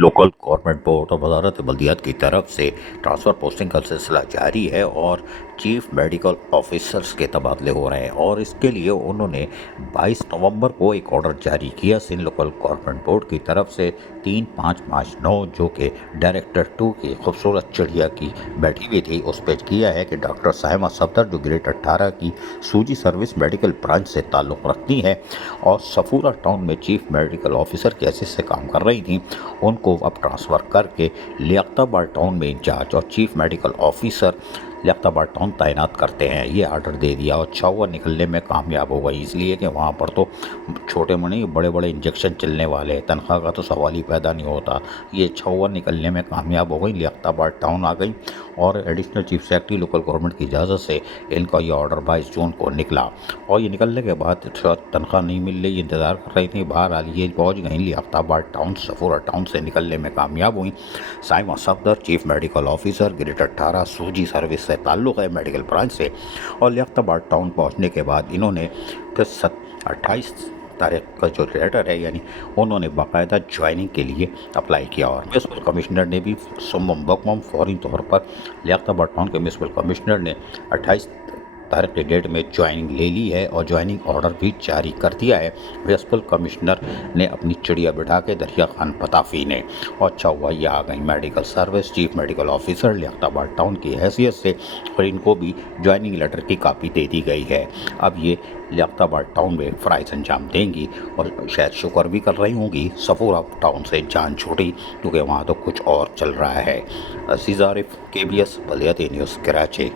Local government board और वजारत बल्दियात की तरफ से ट्रांसफ़र पोस्टिंग का सिलसिला जारी है और चीफ मेडिकल ऑफिसर्स के तबादले हो रहे हैं और इसके लिए उन्होंने 22 नवंबर को एक ऑर्डर जारी किया सिंध लोकल गवर्नमेंट बोर्ड की तरफ से 3559 जो कि डायरेक्टर 2 की खूबसूरत चिड़िया की बैठी हुई थी उस पर किया है कि डॉक्टर साहिमा सफदर जो ग्रेड 18 की सूजी सर्विस मेडिकल ब्रांच से ताल्लुक़ रखती है और सफूरा टाउन में चीफ मेडिकल ऑफिसर के हैसियत से काम कर रही थी, उनको अब ट्रांसफ़र करके लियाकताबाद टाउन में इंचार्ज और chief medical officer Liaquatabad town तैनात करते हैं। ये आर्डर दे दिया और 6 निकलने में कामयाब हो गई, इसलिए कि वहाँ पर तो छोटे में नहीं बड़े बड़े इंजेक्शन चलने वाले हैं, तनख्वाह का तो सवाल ही पैदा नहीं होता। ये 6 निकलने में कामयाब हो गई, लियाकताबाद टाउन आ गई और additional chief secretary local government की इजाज़त से इनका ये ऑर्डर 22 जून को निकला और ये निकलने के बाद तनख्वाह नहीं मिल रही, इंतज़ार कर रही थी। बहरहाल ये पहुँच गई लियाकताबाद टाउन, सफूरा टाउन से निकलने में कामयाब हुई। Saima Safdar chief medical officer grade 18 सूजी सर्विस से ताल्लुक़ है मेडिकल ब्रांच से और लियाकताबाद टाउन पहुँचने के बाद इन्होंने फिर 28 तारीख का जो लेटर है यानी उन्होंने बाकायदा ज्वाइनिंग के लिए अप्लाई किया और म्यूनसिपल कमिश्नर ने भी सुम्बम फौरी तौर पर लियाकताबाद टाउन के म्यूनसिपल कमिश्नर ने 28 तारीख के डेट में ज्वाइनिंग ले ली है और ज्वाइनिंग ऑर्डर भी जारी कर दिया है। म्यूनसिपल कमिश्नर ने अपनी चिड़िया बिठा के दरिया खान पताफी ने और अच्छा हुआ ये आ गई medical service chief medical officer Liaquatabad town की हैसियत से और इनको भी ज्वाइनिंग लेटर की कापी दे दी गई है। अब ये लियाकताबाद टाउन में फ़राइज़ अंजाम देंगी और शायद शुक्र भी कर रही होंगी सफूरा टाउन से जान छूटी, क्योंकि वहाँ तो कुछ और चल रहा है। अज़ीज़ आरिफ, KBS बल्दियाती न्यूज़, कराची।